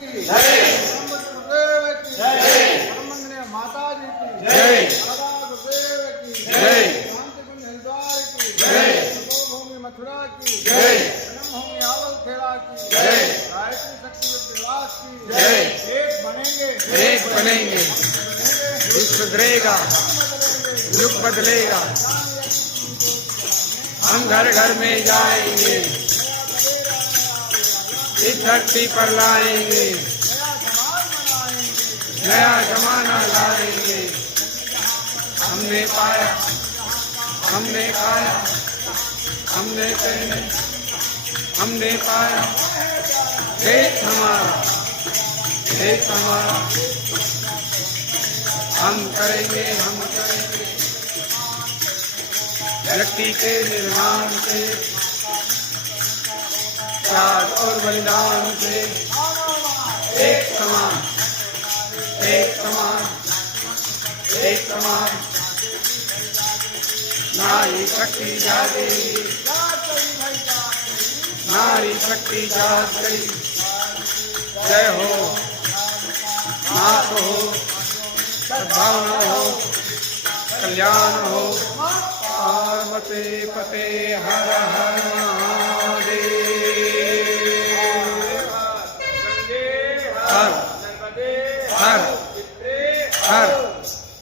जय गुरुदेव की जय ब्रह्मण्य माता जी की जय दादा गुरुदेव की जय शांति कुंज हरिद्वार की जय भूमि मथुरा की जय जन्मभूमि आवल खेड़ा की जय गायत्री शक्ति विद्यावास की जय एक बनेंगे एक बनेंगे युग सुधरेगा युग बदलेगा हम घर घर में जाएंगे इस धरती पर लाएंगे नया जमाना लाएंगे हमने पाया हमने खाया हमने पहने हमने पाया देश हमारा हम करेंगे व्यक्ति के निर्माण से त्याग और बलिदान से एक समान नारी शक्ति जागेगी नारी शक्ति जाग गई जय हो नाथ हो सद्भावना हो कल्याण हो पार्वती पते हर हर